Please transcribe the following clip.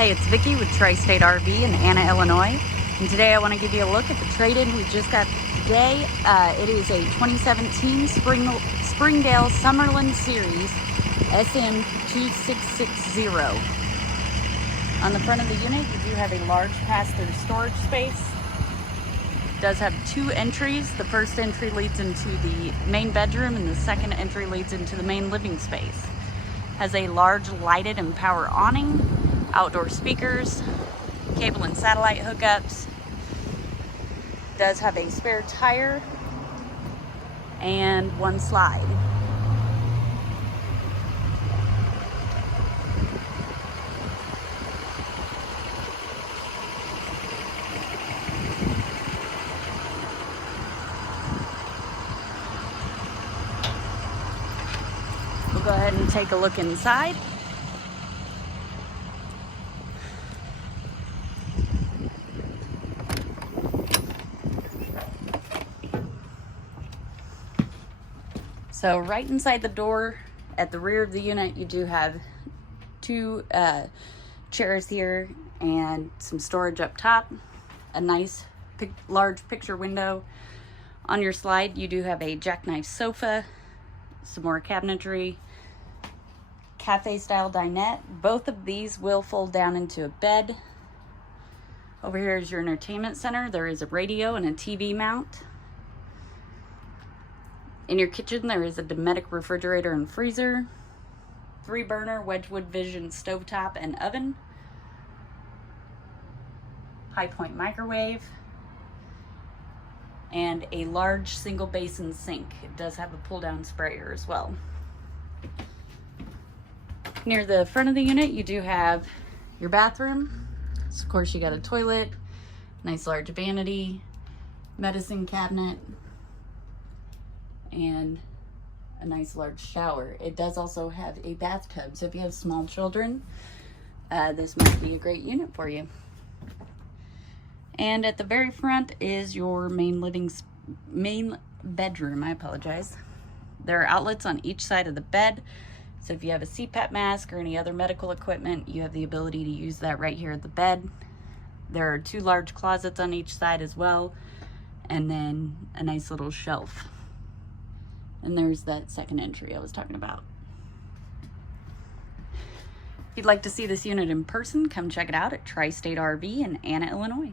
Hey, it's Vicki with Tri-State RV in Anna, Illinois. And today I want to give you a look at the trade-in we just got today. It is a 2017 Springdale Summerland Series SM2660. On the front of the unit, you do have a large pass-through storage space. It does have two entries. The first entry leads into the main bedroom and the second entry leads into the main living space. Has a large lighted and power awning, outdoor speakers, cable and satellite hookups. Does have a spare tire and one slide. We'll go ahead and take a look inside. So right inside the door at the rear of the unit, you do have two chairs here and some storage up top, a nice large picture window. On your slide, you do have a jackknife sofa, some more cabinetry, cafe style dinette. Both of these will fold down into a bed. Over here is your entertainment center. There is a radio and a TV mount. In your kitchen, there is a Dynamax refrigerator and freezer, 3-burner Wedgwood Vision stovetop and oven, high point microwave, and a large single basin sink. It does have a pull down sprayer as well. Near the front of the unit, you do have your bathroom. So of course, you got a toilet, nice large vanity, medicine cabinet, and a nice large shower. It does also have a bathtub, so if you have small children, this might be a great unit for you. And at the very front is your main bedroom. I apologize. There are outlets on each side of the bed, so if you have a CPAP mask or any other medical equipment, you have the ability to use that right here at the bed. There are two large closets on each side as well, and then a nice little shelf. And there's that second entry I was talking about. If you'd like to see this unit in person, come check it out at Tri-State RV in Anna, Illinois.